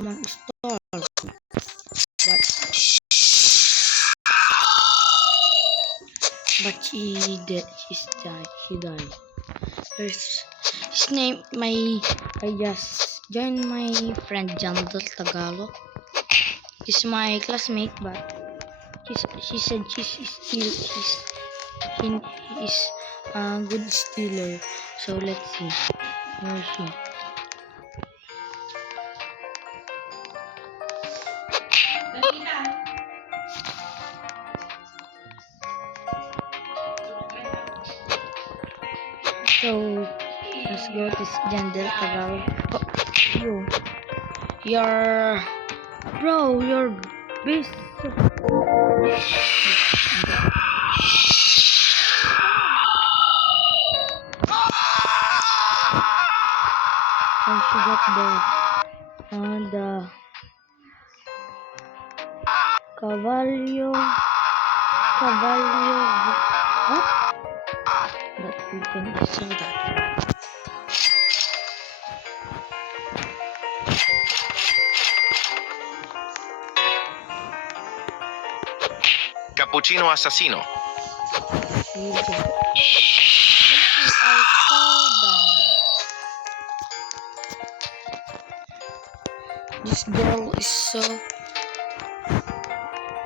Pokemon Star, but she died. There's his name. I just joined my friend Jandel Tagalog. He's my classmate, but she said she is a good stealer. So let's see. Where is she? So let's go to Jandel Tagalog. Oh, you're best. I forgot the Cavallo. What? But we can saw that. Cappuccino assassino. This girl is so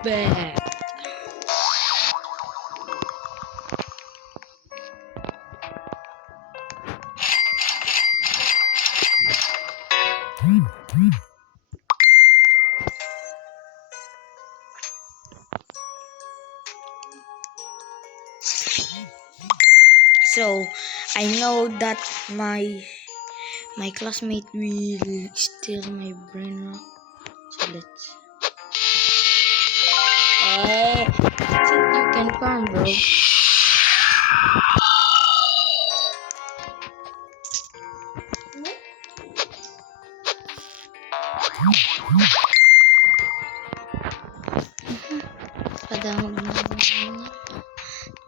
bad. So I know that my classmate will steal my brain rock. So let's. I think you can farm, bro.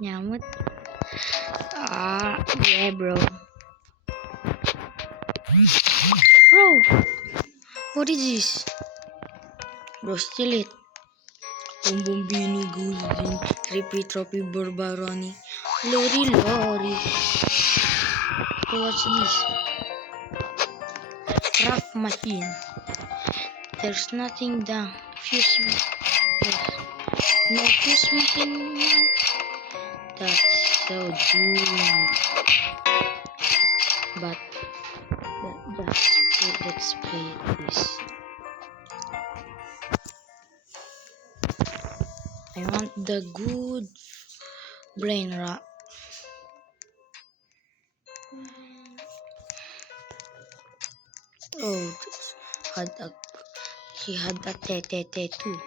Nyamut. Yeah, bro. Bro, what is this? Bro, steal it. Bombombini, Guzin, Trophy, Barbaroni, Lori. So what's this? Craft machine. There's nothing down. Fuse machine. No fuse machine now. That's so good. But let's play this. I want the good brain rock. Oh, he had a tete too.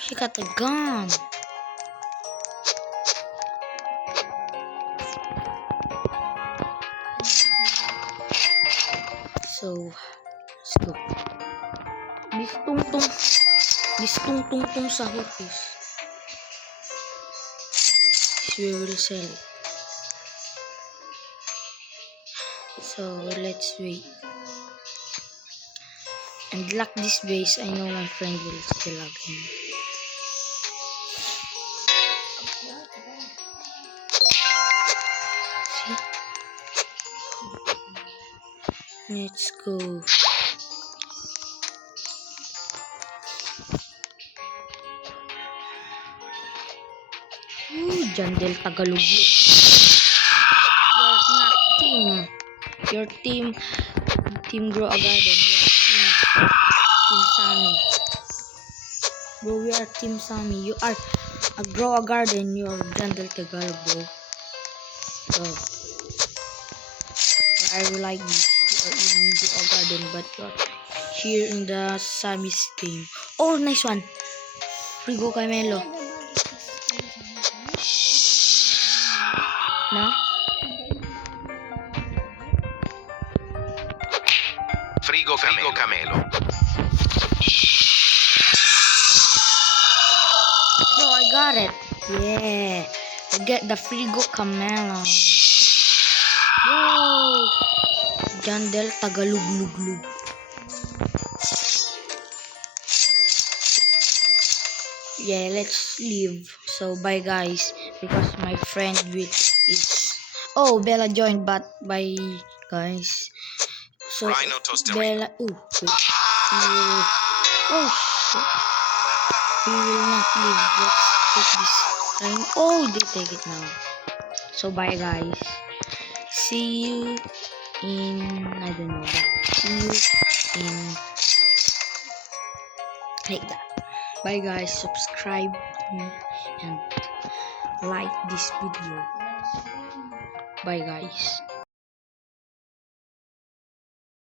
She got a gun. So let's go. This tung sa hopis. We will sell it. So let's wait. And lock this base. I know my friend will steal again. See? Let's go. Jandel Tagalog. You're not team. Your team grow a garden. We are team Sammy. Bro, we are team Sammy. You are a grow a garden. You are Jandel Tagalog, bro. So I will like this. You are in grow a garden, but you are here in the Sammy's game. Oh, nice one. Frigo Camelo. No? Frigo Camelo. get the Frigo Camera. Wow! Jandel Tagalog-lug-lug. Yeah, let's leave. So bye guys, because my friend with is Bella joined, but bye guys. So Rhino Toasteria. Bella, wait. Oh shit. We will not leave. Let's take this time. Oh, they take it now. So bye guys. See you in, I don't know, but see you in like that. Bye guys. Subscribe me and like this video. Bye guys.